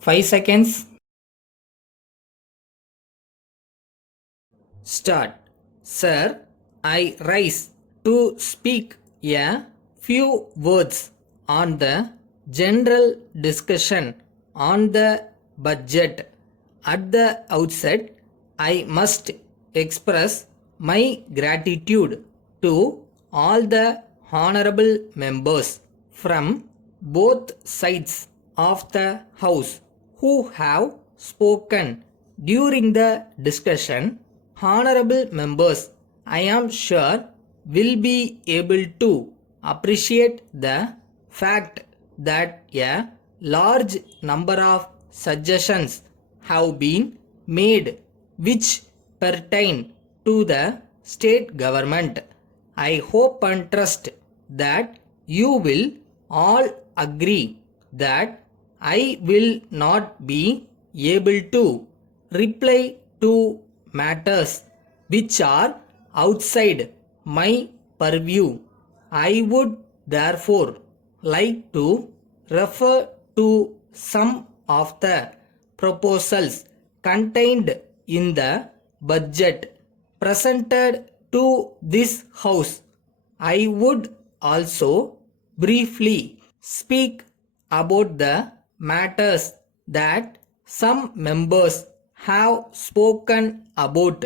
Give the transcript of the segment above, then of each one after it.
5 seconds. Start. Sir, I rise to speak a few words on the general discussion on the budget. At the outset, I must express my gratitude to all the honorable members from both sides of the House who have spoken during the discussion. Honorable members, I am sure, will be able to appreciate the fact that a large number of suggestions have been made which pertain to the state government. I hope and trust that you will all agree that I will not be able to reply to matters which are outside my purview. I would therefore like to refer to some of the proposals contained in the budget presented to this House. I would also briefly speak about the matters that some members have spoken about.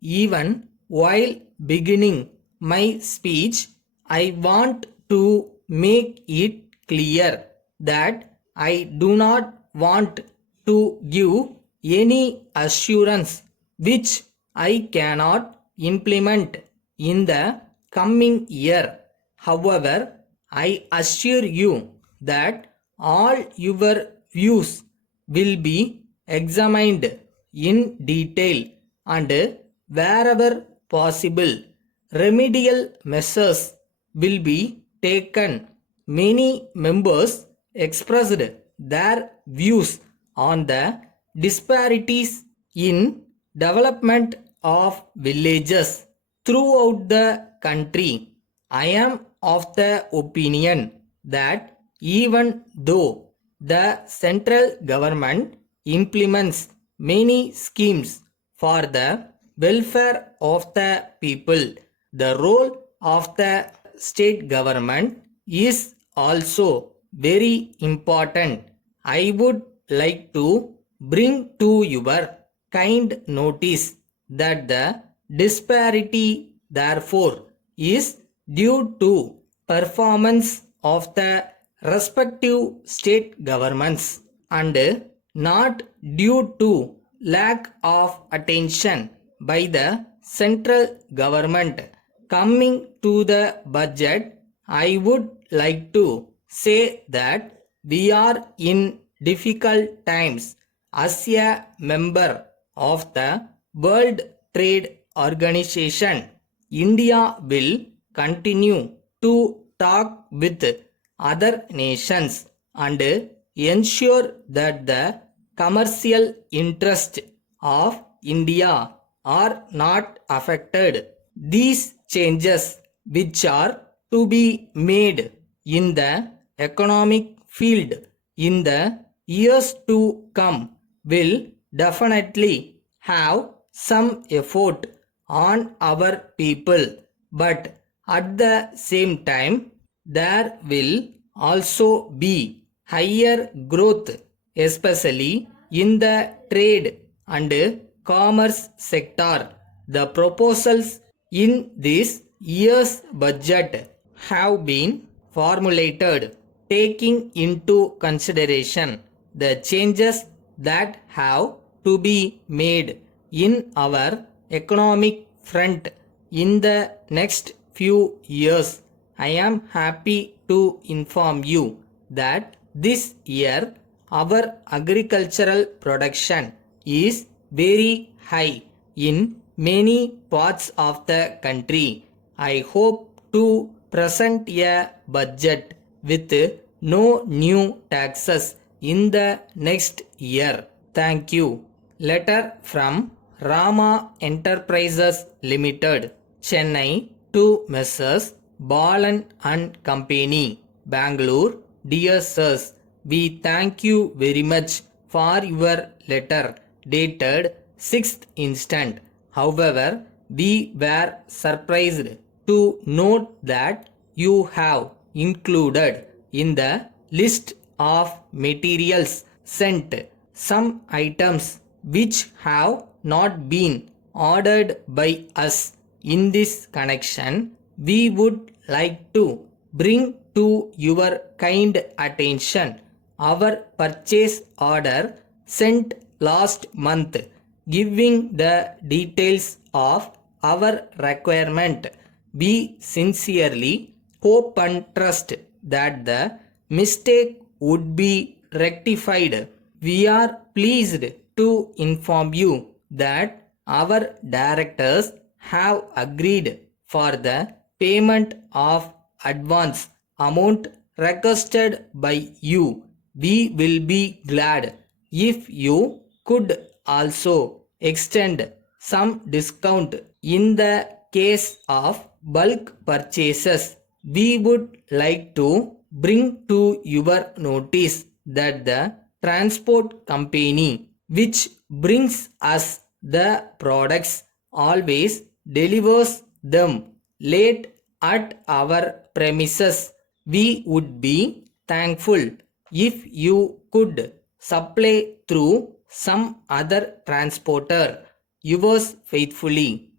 Even while beginning my speech, I want to make it clear that I do not want to give any assurance which I cannot implement in the coming year. However, I assure you that all your views will be examined in detail and wherever possible, remedial measures will be taken. Many members expressed their views on the disparities in development of villages throughout the country. I am of the opinion that even though the central government implements many schemes for the welfare of the people, the role of the state government is also very important. I would like to bring to your kind notice that the disparity therefore is due to performance of the respective state governments and not due to lack of attention by the central government. Coming to the budget, I would like to say that we are in difficult times. As a member of the World Trade Organization, India will continue to talk with other nations and ensure that the commercial interests of India are not affected. These changes, which are to be made in the economic field in the years to come, will definitely have some effort on our people, but at the same time, there will also be higher growth, especially in the trade and commerce sector. The proposals in this year's budget have been formulated taking into consideration the changes that have to be made in our economic front in the next few years. I am happy to inform you that this year our agricultural production is very high in many parts of the country. I hope to present a budget with no new taxes in the next year. Thank you. Letter from Rama Enterprises Limited, Chennai to Messrs. Balan and Company, Bangalore. Dear sirs, we thank you very much for your letter dated 6th instant. However, we were surprised to note that you have included in the list of materials sent some items which have not been ordered by us. In this connection, we would like to bring to your kind attention our purchase order sent last month, giving the details of our requirement. We sincerely hope and trust that the mistake would be rectified. We are pleased to inform you that our directors have agreed for the payment of advance amount requested by you. We will be glad if you could also extend some discount in the case of bulk purchases. We would like to bring to your notice that the transport company which brings us the products always delivers them late at our premises. We would be thankful if you could supply through some other transporter. Yours faithfully.